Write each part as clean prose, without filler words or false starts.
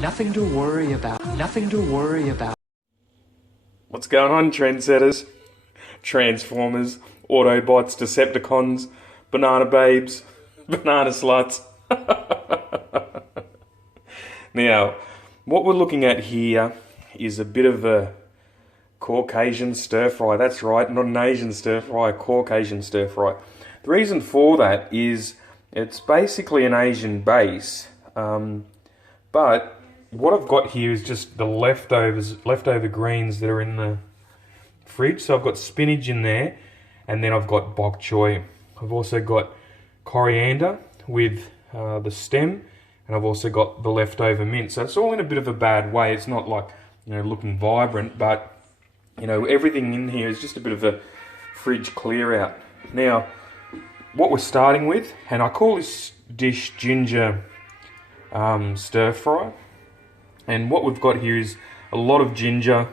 Nothing to worry about. Nothing to worry about. What's going on, trendsetters? Transformers, Autobots, Decepticons, banana babes, banana sluts. Now, what we're looking at here is a bit of a Caucasian stir fry. That's right, not an Asian stir fry, a Caucasian stir fry. The reason for that is it's basically an Asian base, but what I've got here is just the leftover greens that are in the fridge. So I've got spinach in there, and then I've got bok choy. I've also got coriander with the stem, and I've also got the leftover mint. So it's all in a bit of a bad way. It's not like, looking vibrant, but everything in here is just a bit of a fridge clear out. Now, what we're starting with, and I call this dish ginger stir fry. And what we've got here is a lot of ginger.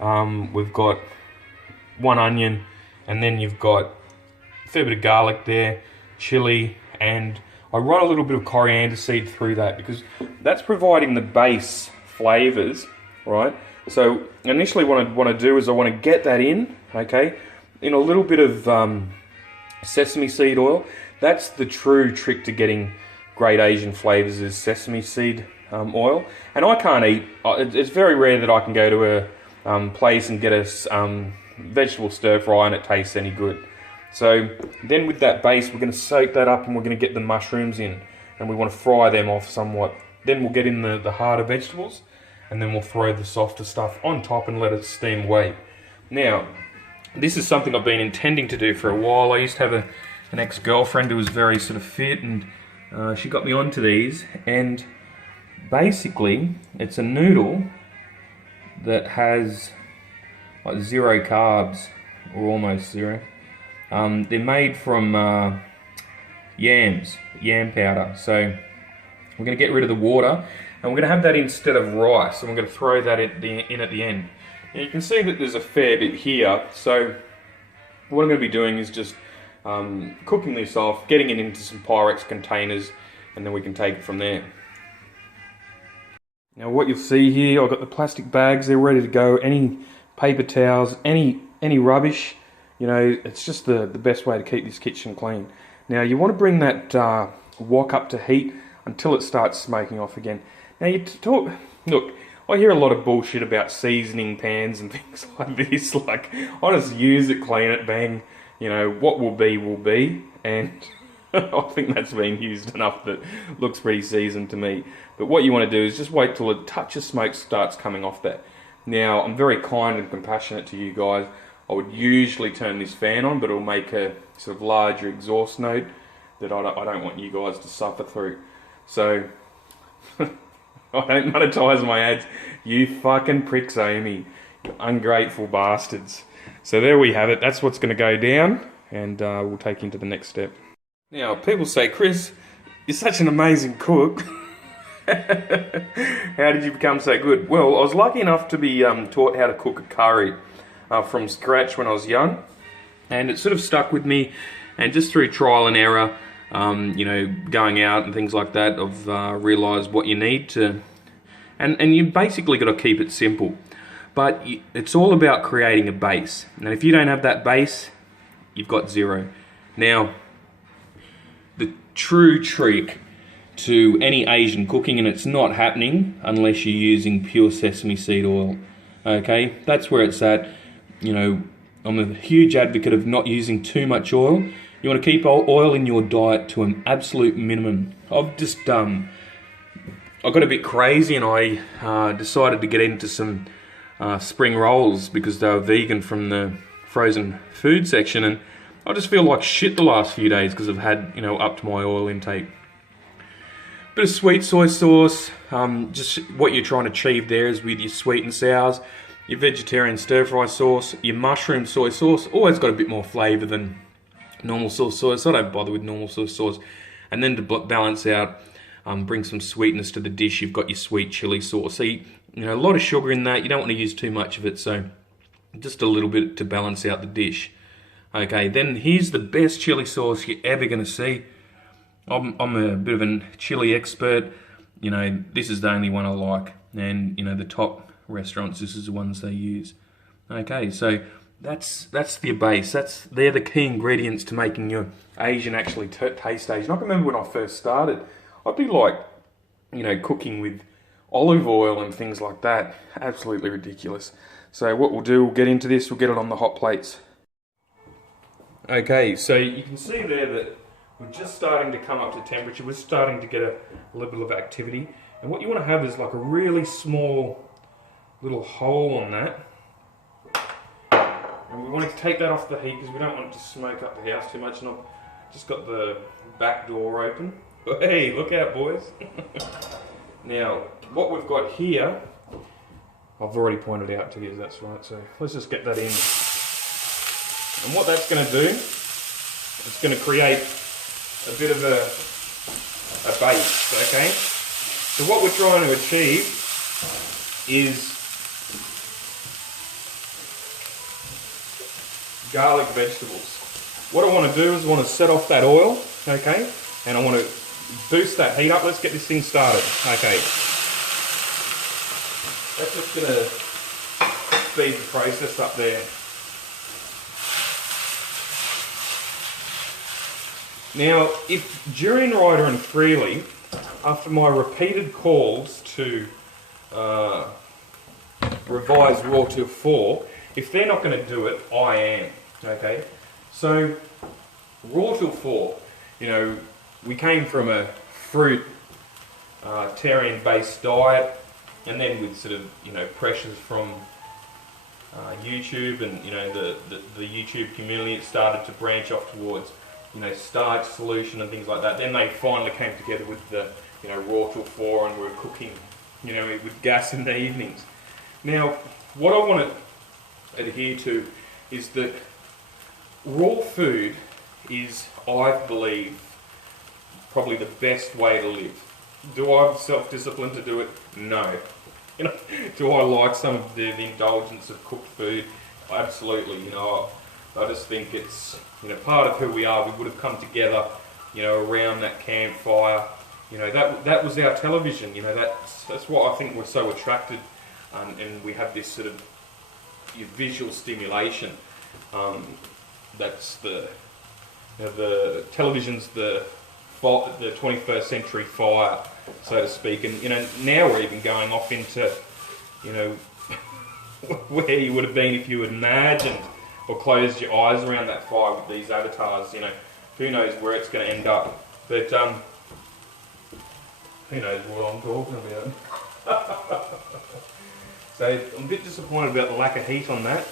We've got one onion, and then you've got a fair bit of garlic there, chili, and I run a little bit of coriander seed through that because that's providing the base flavors, right? So initially what I want to do is I want to get that in, okay, in a little bit of sesame seed oil. That's the true trick to getting great Asian flavors, is sesame seed oil. And I can't eat, it's very rare that I can go to a place and get a vegetable stir fry and it tastes any good. So then with that base, we're going to soak that up and we're going to get the mushrooms in, and we want to fry them off somewhat. Then we'll get in the harder vegetables, and then we'll throw the softer stuff on top and let it steam away. Now, this is something I've been intending to do for a while. I used to have an ex-girlfriend who was very sort of fit, and she got me onto these, and basically it's a noodle that has like 0 carbs, or almost 0. They're made from yam powder. So we're going to get rid of the water, and we're going to have that instead of rice, and we're going to throw that in at the end. Now you can see that there's a fair bit here, so what I'm going to be doing is just cooking this off, getting it into some Pyrex containers, and then we can take it from there. Now what you'll see here, I've got the plastic bags, they're ready to go. Any paper towels, any rubbish, it's just the best way to keep this kitchen clean. Now you want to bring that wok up to heat until it starts smoking off again. Now look, I hear a lot of bullshit about seasoning pans and things like this. Like, I just use it, clean it, bang. What will be, and I think that's been used enough that looks pretty seasoned to me. But what you want to do is just wait till a touch of smoke starts coming off that. Now, I'm very kind and compassionate to you guys. I would usually turn this fan on, but it'll make a sort of larger exhaust note that I don't want you guys to suffer through. So, I don't monetize my ads. You fucking pricks, Amy. You ungrateful bastards. So there we have it. That's what's going to go down, and we'll take you to the next step. Now, people say, Chris, you're such an amazing cook. How did you become so good? Well, I was lucky enough to be taught how to cook a curry from scratch when I was young, and it sort of stuck with me, and just through trial and error, going out and things like that, I've realised what you need to, and you basically got to keep it simple. But it's all about creating a base, and if you don't have that base, you've got 0. Now, the true trick to any Asian cooking, and it's not happening unless you're using pure sesame seed oil, okay? That's where it's at. I'm a huge advocate of not using too much oil. You want to keep oil in your diet to an absolute minimum. I've just I got a bit crazy, and I decided to get into some spring rolls because they were vegan from the frozen food section, and I just feel like shit the last few days because I've had upped my oil intake. Bit of sweet soy sauce, just what you're trying to achieve there is with your sweet and sours, your vegetarian stir fry sauce, your mushroom soy sauce, always got a bit more flavour than normal soy sauce, so I don't bother with normal soy sauce. And then to balance out, bring some sweetness to the dish, you've got your sweet chili sauce. So, a lot of sugar in that, you don't want to use too much of it, so just a little bit to balance out the dish. Okay, then here's the best chili sauce you're ever going to see. I'm a bit of a chili expert. you know, this is the only one I like, and you know, the top restaurants, this is the ones they use. Okay, so that's the base. They're the key ingredients to making your Asian actually taste Asian. I can remember when I first started, I'd be like, you know, cooking with olive oil and things like that. Absolutely ridiculous. So what we'll do, we'll get into this, we'll get it on the hot plates. Okay, so you can see there that we're just starting to come up to temperature. We're starting to get a little bit of activity. And what you want to have is like a really small little hole on that. And we want to take that off the heat because we don't want it to smoke up the house too much. And I've just got the back door open. Hey, look out, boys. Now, what we've got here, I've already pointed out to you, that's right. So let's just get that in. And what that's going to do, it's going to create a bit of a base, okay? So what we're trying to achieve is garlic vegetables. What I want to do is I want to set off that oil, okay? And I want to boost that heat up. Let's get this thing started, okay? That's just going to speed the process up there. Now, if during Ryder and Freely, after my repeated calls to revise Raw Till 4, if they're not going to do it, I am. Okay? So, Raw Till 4, you know, we came from a fruit, Tarian-based diet, and then with sort of, you know, pressures from YouTube and, you know, the YouTube community, it started to branch off towards, you know, starch solution and things like that. Then they finally came together with the, you know, Raw Till 4, and we were cooking, you know, with gas in the evenings. Now, what I want to adhere to is that raw food is, I believe, probably the best way to live. Do I have self-discipline to do it? No. You know, do I like some of the indulgence of cooked food? Absolutely. You know, I just think it's, you know, part of who we are. We would have come together, you know, around that campfire. You know, that was our television. You know, that's why I think we're so attracted, and we have this sort of visual stimulation. That's the, you know, the television's the 21st century fire, so to speak. And, you know, now we're even going off into, you know, where you would have been if you had imagined or closed your eyes around that fire with these avatars. You know, who knows where it's going to end up. But, who knows what I'm talking about. So I'm a bit disappointed about the lack of heat on that.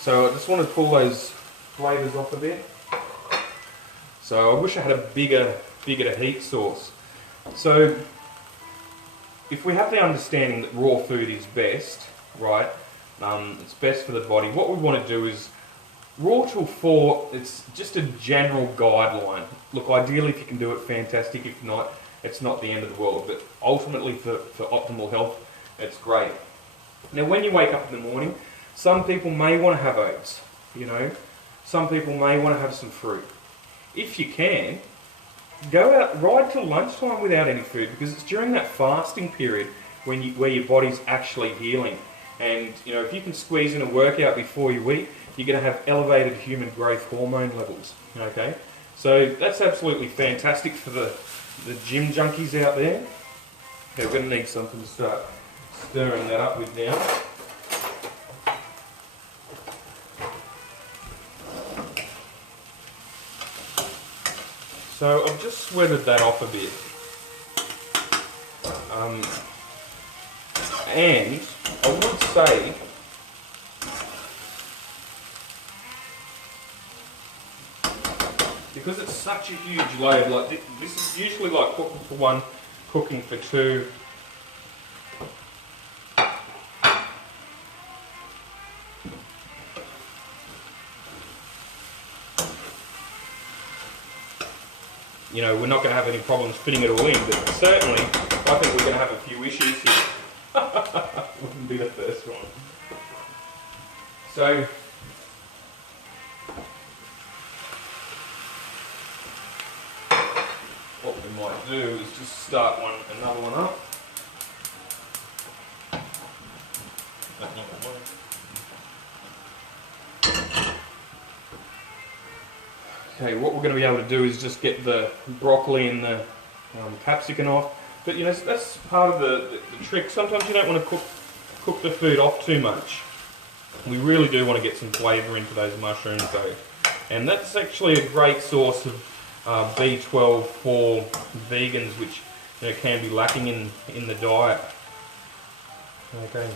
So I just want to pull those flavours off a bit. So I wish I had a bigger heat source. So if we have the understanding that raw food is best, right, it's best for the body, what we want to do is, Raw Till 4, it's just a general guideline. Look, ideally if you can do it, fantastic. If not, it's not the end of the world. But ultimately for optimal health, it's great. Now when you wake up in the morning, some people may want to have oats, you know. Some people may want to have some fruit. If you can, go out right till lunchtime without any food, because it's during that fasting period where your body's actually healing. And, you know, if you can squeeze in a workout before you eat, you're going to have elevated human growth hormone levels. Okay, so that's absolutely fantastic for the gym junkies out there. Okay, we're going to need something to start stirring that up with now. So I've just sweated that off a bit. And I would say because it's such a huge load, like this is usually like cooking for one, cooking for two. You know, we're not going to have any problems fitting it all in, but certainly I think we're going to have a few issues here. Wouldn't be the first one. So, what we might do is just start another one up. That's not gonna work. Okay, what we're going to be able to do is just get the broccoli and the capsicum off. But you know, that's part of the trick. Sometimes you don't want to cook the food off too much. We really do want to get some flavour into those mushrooms though. And that's actually a great source of B12 for vegans, which you know, can be lacking in the diet. Okay.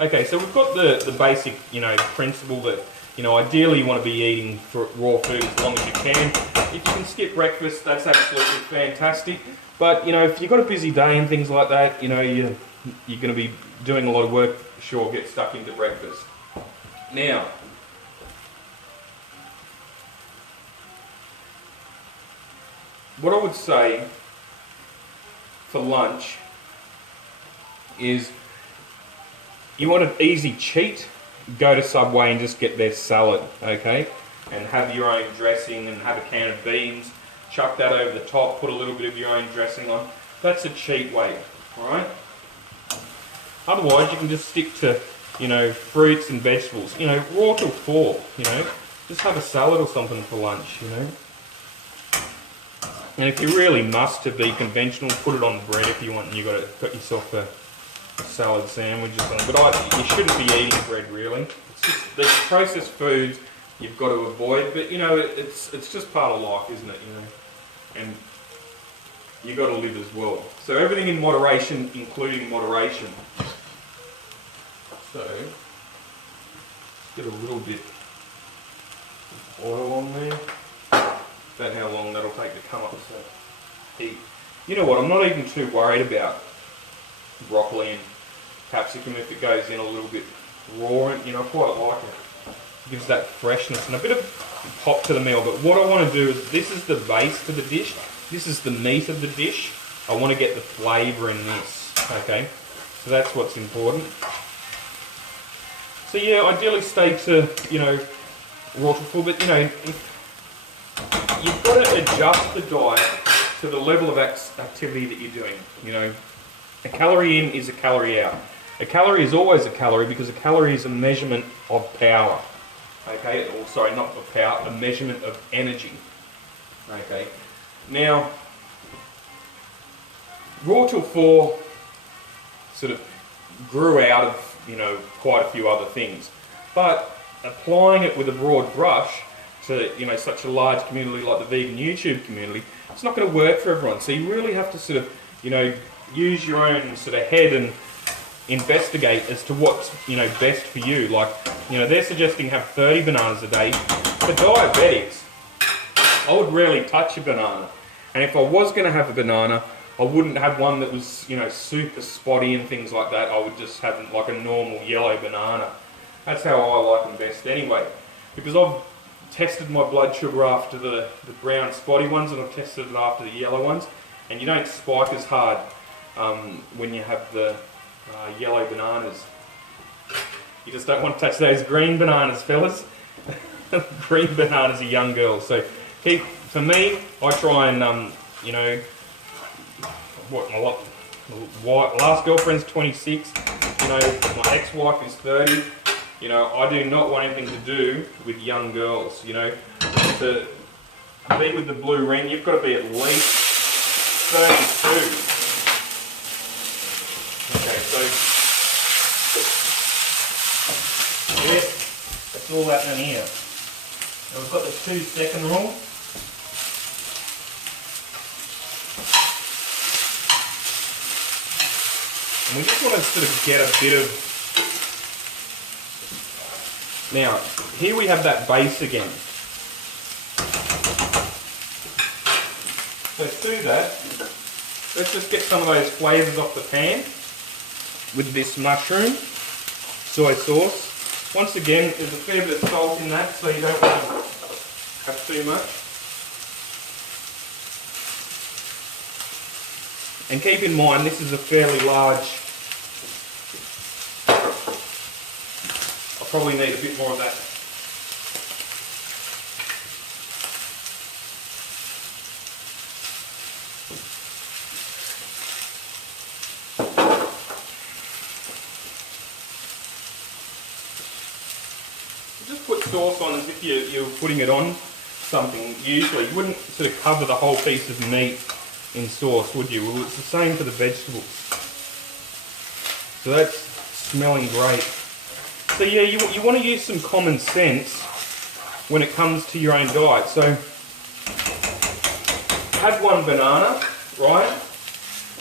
Okay, so we've got the basic, you know, principle that, you know, ideally you want to be eating raw food as long as you can. If you can skip breakfast, that's absolutely fantastic. But, you know, if you've got a busy day and things like that, you know, you're going to be doing a lot of work, sure, get stuck into breakfast. Now, what I would say for lunch is you want an easy cheat, go to Subway and just get their salad, okay? And have your own dressing and have a can of beans, chuck that over the top, put a little bit of your own dressing on. That's a cheat way, alright? Otherwise you can just stick to, you know, fruits and vegetables. You know, raw till 4, you know? Just have a salad or something for lunch, you know? And if you really must to be conventional, put it on bread if you want and you've got yourself a salad sandwich or something. But you shouldn't be eating bread really. It's just the processed foods you've got to avoid, but you know, it's just part of life, isn't it, you know? And you've got to live as well. So everything in moderation, including moderation. So, get a little bit of oil on there. About how long that'll take to come up to heat. You know what, I'm not even too worried about broccoli and capsicum if it goes in a little bit raw, and you know, I quite like it. It gives that freshness and a bit of pop to the meal. But what I want to do is, this is the base to the dish, this is the meat of the dish. I want to get the flavour in this, okay? So that's what's important. So yeah, ideally stay to, you know, raw to full, but you know, you've got to adjust the diet to the level of activity that you're doing, you know. A calorie in is a calorie out. A calorie is always a calorie because a calorie is a measurement of power. Okay, or sorry, not of power, a measurement of energy. Okay, now, raw till 4 sort of grew out of, you know, quite a few other things. But applying it with a broad brush to, you know, such a large community like the vegan YouTube community, it's not going to work for everyone. So you really have to sort of, you know, use your own sort of head and investigate as to what's, you know, best for you. Like, you know, they're suggesting have 30 bananas a day. For diabetics, I would rarely touch a banana. And if I was going to have a banana, I wouldn't have one that was, you know, super spotty and things like that. I would just have like a normal yellow banana. That's how I like them best anyway. Because I've tested my blood sugar after the brown spotty ones, and I've tested it after the yellow ones. And you don't spike as hard when you have the yellow bananas. You just don't want to touch those green bananas, fellas. Green bananas are young girls. So for me, I try and, you know, my last girlfriend's 26, you know, my ex-wife is 30. You know, I do not want anything to do with young girls, you know. To be with the blue ring, you've got to be at least 32. Okay, so yeah, that's all happening here. Now we've got the 2-second rule. And we just want to sort of get a bit of... Now, here we have that base again. So to do that, let's just get some of those flavours off the pan with this mushroom, soy sauce. Once again, there's a fair bit of salt in that, so you don't want to have too much. And keep in mind, this is a fairly large... I'll probably need a bit more of that. sauce on as if you're putting it on something. Usually, you wouldn't sort of cover the whole piece of meat in sauce, would you? Well, it's the same for the vegetables. So that's smelling great. So yeah, you want to use some common sense when it comes to your own diet. So have one banana, right?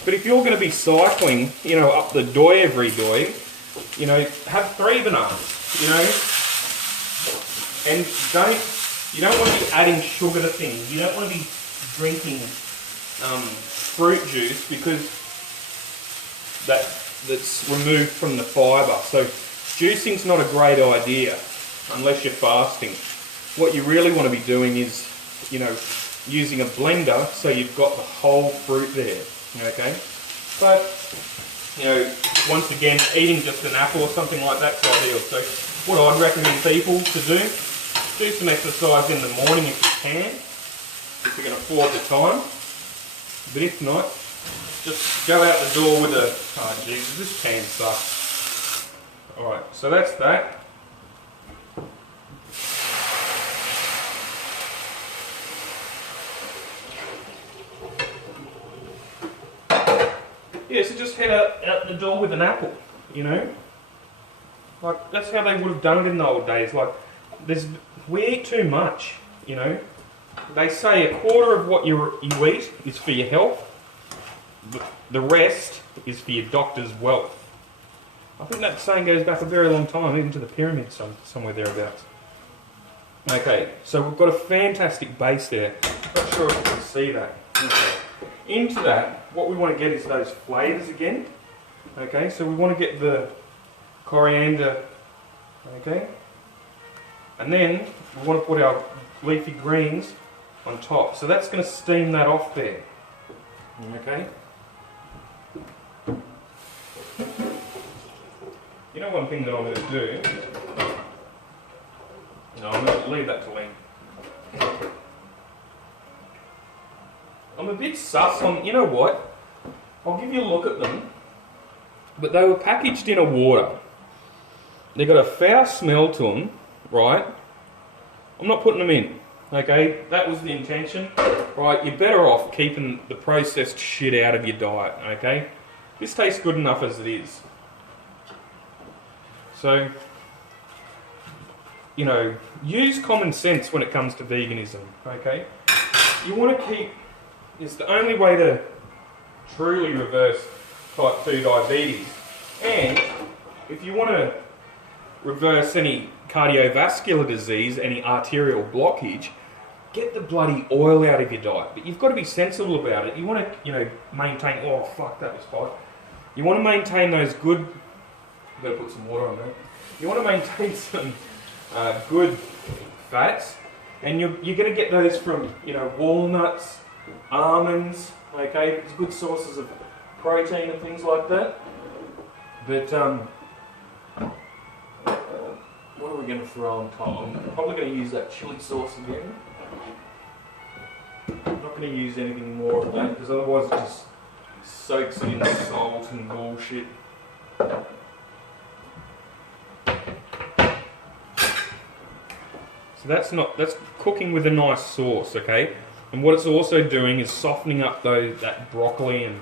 But if you're going to be cycling, you know, up the doi every doi, you know, have 3 bananas, you know, and you don't want to be adding sugar to things. You don't want to be drinking fruit juice because that's removed from the fibre. So juicing's not a great idea unless you're fasting. What you really want to be doing is, you know, using a blender so you've got the whole fruit there, okay? But, you know, once again, eating just an apple or something like that's ideal. So what I'd recommend people to do some exercise in the morning if you can, if you can afford the time. But if not, just go out the door with a, oh Jesus, this can sucks. Alright, so that's that. Yeah, so just head out the door with an apple, you know? Like, that's how they would have done it in the old days. Like, we eat too much, you know? They say 1/4 of what you eat is for your health. The rest is for your doctor's wealth. I think that saying goes back a very long time, even to the pyramids somewhere thereabouts. Okay, so we've got a fantastic base there. Not sure if you can see that. Okay. Into that, what we want to get is those flavours again. Okay, so we want to get the coriander, okay? And then we want to put our leafy greens on top. So that's going to steam that off there. Okay? You know one thing that I'm going to do? No, I'm going to leave that to Len. I'm a bit sus on, you know what? I'll give you a look at them. But they were packaged in a water. They got a foul smell to them, right? I'm not putting them in, okay? That was the intention. Right, you're better off keeping the processed shit out of your diet, okay? This tastes good enough as it is. So, you know, use common sense when it comes to veganism, okay? You want to keep... It's the only way to truly reverse type 2 diabetes. And if you want to reverse any cardiovascular disease, any arterial blockage, get the bloody oil out of your diet. But you've got to be sensible about it. You want to, you know, maintain... Oh, fuck, that was hot. You want to maintain those good... I've got to put some water on there. You want to maintain some good fats. And you're going to get those from, you know, walnuts, almonds, okay? It's good sources of protein and things like that. But, what are we going to throw on top? I'm probably going to use that chili sauce again. I'm not going to use anything more of that, because otherwise it just soaks it in salt and bullshit. So that's cooking with a nice sauce, okay? And what it's also doing is softening up that broccoli and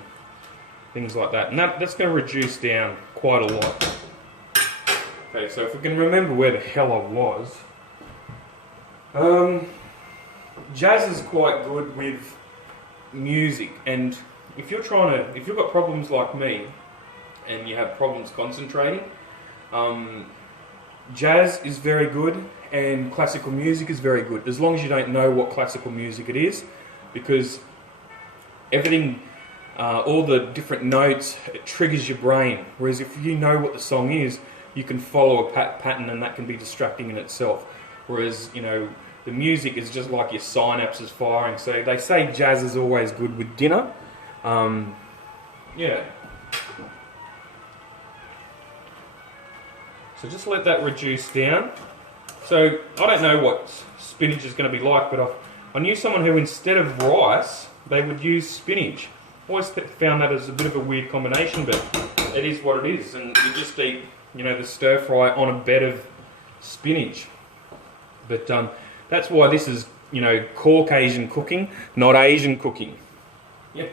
things like that. And that's going to reduce down quite a lot. Okay, so if we can remember where the hell I was. Jazz is quite good with music, and if you've got problems like me, and you have problems concentrating, jazz is very good, and classical music is very good, as long as you don't know what classical music it is, because everything, all the different notes, it triggers your brain, whereas if you know what the song is, you can follow a pattern, and that can be distracting in itself. Whereas, you know, the music is just like your synapses firing. So they say jazz is always good with dinner. Yeah. So just let that reduce down. So I don't know what spinach is going to be like, but I knew someone who instead of rice, they would use spinach. Always found that as a bit of a weird combination, but it is what it is. And you just eat, you know, the stir fry on a bed of spinach. But that's why this is, you know, Caucasian cooking, not Asian cooking. Yeah.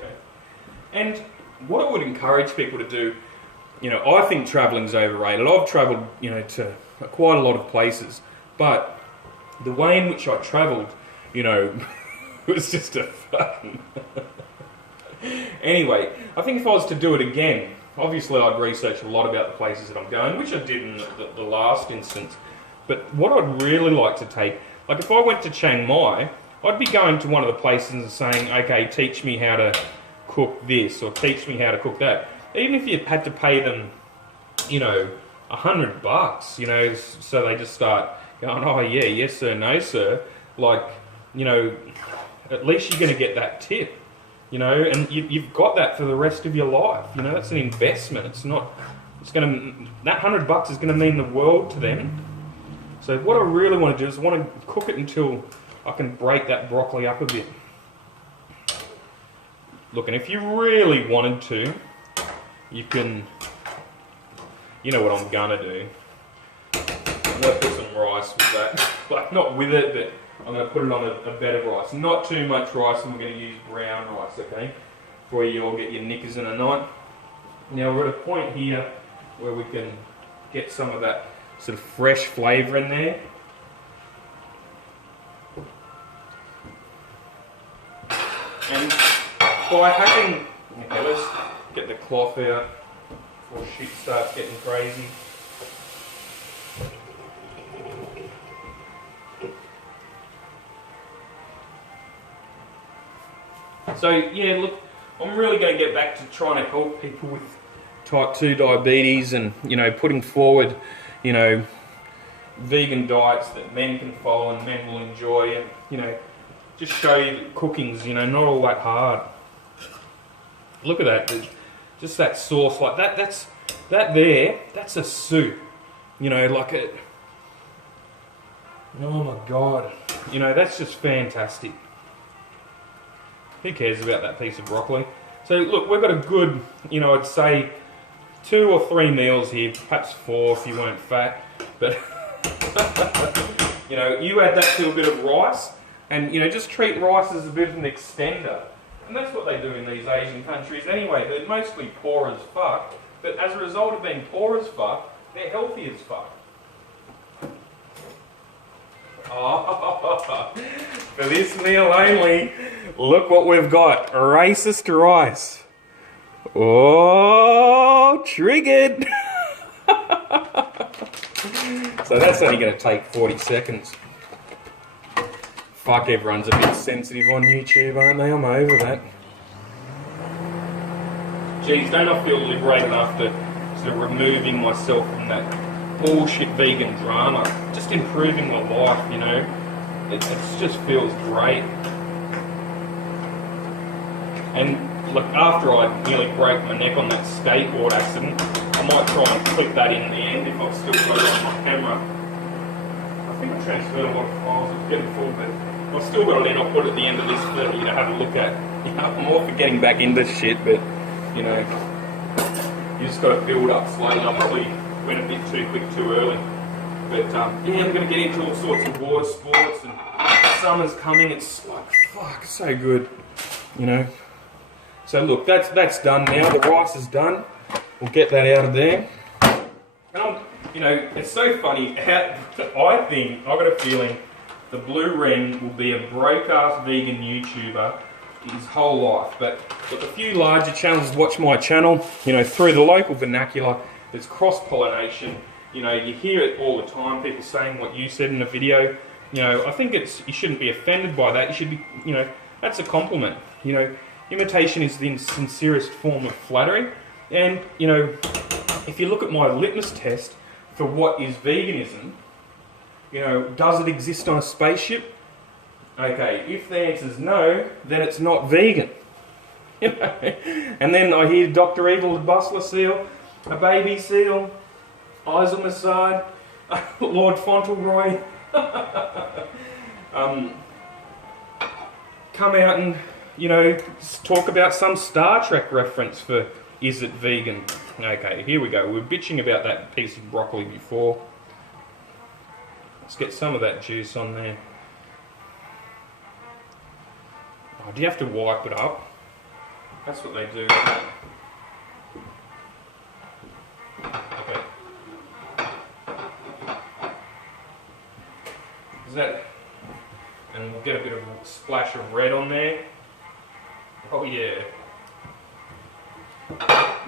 And what I would encourage people to do, you know, I think travelling's overrated. I've travelled, you know, to quite a lot of places, but the way in which I travelled, you know, was just a fucking... Anyway, I think if I was to do it again, obviously I'd research a lot about the places that I'm going, which I did in the last instance. But what I'd really like to take, like if I went to Chiang Mai, I'd be going to one of the places and saying, okay, teach me how to cook this, or teach me how to cook that. Even if you had to pay them, you know, $100, you know, so they just start going, oh yeah, yes sir, no sir, like, you know, at least you're going to get that tip, you know, and you've got that for the rest of your life, you know, that's an investment. It's not, it's going to, that $100 is going to mean the world to them. So what I really want to do is I want to cook it until I can break that broccoli up a bit. Look, and if you really wanted to, you can, you know what I'm gonna do. I'm gonna put some rice with that, like not with it, but I'm gonna put it on a bed of rice. Not too much rice, and we're gonna use brown rice, okay? Before you all get your knickers in a night. Now we're at a point here where we can get some of that sort of fresh flavour in there. And by having, okay, let's get the cloth out before shit starts getting crazy. So yeah, look, I'm really going to get back to trying to help people with type 2 diabetes and, you know, putting forward, you know, vegan diets that men can follow and men will enjoy, and, you know, just show you that cooking's, you know, not all that hard. Look at that, just that sauce like that, that's a soup, you know, like a, oh my God, you know, that's just fantastic. Who cares about that piece of broccoli? So look, we've got a good, you know, I'd say 2 or 3 meals here, perhaps 4 if you weren't fat, but you know, you add that to a bit of rice, and you know, just treat rice as a bit of an extender. And that's what they do in these Asian countries anyway. They're mostly poor as fuck, but as a result of being poor as fuck, they're healthy as fuck. Oh, for this meal only, look what we've got. Racist rice. Oh, triggered. So that's only going to take 40 seconds. Fuck, everyone's a bit sensitive on YouTube, aren't they? I'm over that. Geez, don't I feel liberated after sort of removing myself from that bullshit vegan drama? Just improving my life, you know? It just feels great. And look, after I nearly broke my neck on that skateboard accident, I might try and clip that in the end if I've still got it on my camera. I think I transferred a lot of files, it's getting full, but I've still got it in. I'll put it at the end of this for you to have a look at. You know, I'm all for getting back into shit, but you know, you just got to build up slowly. I probably went a bit too quick too early. But yeah, I'm going to get into all sorts of water sports, and summer's coming. It's like, fuck, so good, you know. So look, that's done now. The rice is done. We'll get that out of there. And you know, it's so funny. I think, I've got a feeling, the Blue Wren will be a broke-ass vegan YouTuber his whole life. But look, a few larger channels watch my channel, you know, through the local vernacular. There's cross-pollination. You know, you hear it all the time, people saying what you said in a video. You know, I think you shouldn't be offended by that. You should be, you know, that's a compliment. You know, imitation is the sincerest form of flattery. And, you know, if you look at my litmus test for what is veganism, you know, does it exist on a spaceship? Okay, if the answer is no, then it's not vegan. You know? And then I hear Dr. Evil, the bustler seal, a baby seal, eyes on the side, Lord Fauntleroy, come out and, you know, talk about some Star Trek reference for is it vegan? Okay, here we go. We were bitching about that piece of broccoli before. Let's get some of that juice on there. Oh, do you have to wipe it up? That's what they do. Okay. Is that... And we'll get a bit of a splash of red on there. Oh yeah.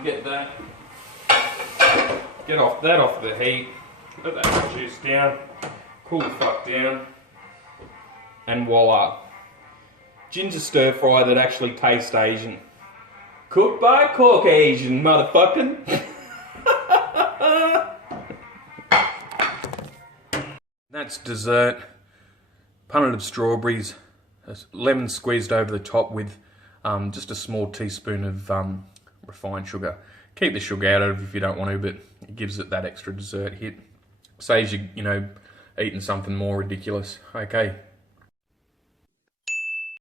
Get that. Get off that off the heat. Let that juice down. Cool the fuck down. And voila. Ginger stir fry that actually tastes Asian. Cooked by Caucasian, motherfucking. That's dessert. Punnet of strawberries. Lemon squeezed over the top with just a small teaspoon of refined sugar. Keep the sugar out of it if you don't want to, but it gives it that extra dessert hit. Saves you, eating something more ridiculous. Okay,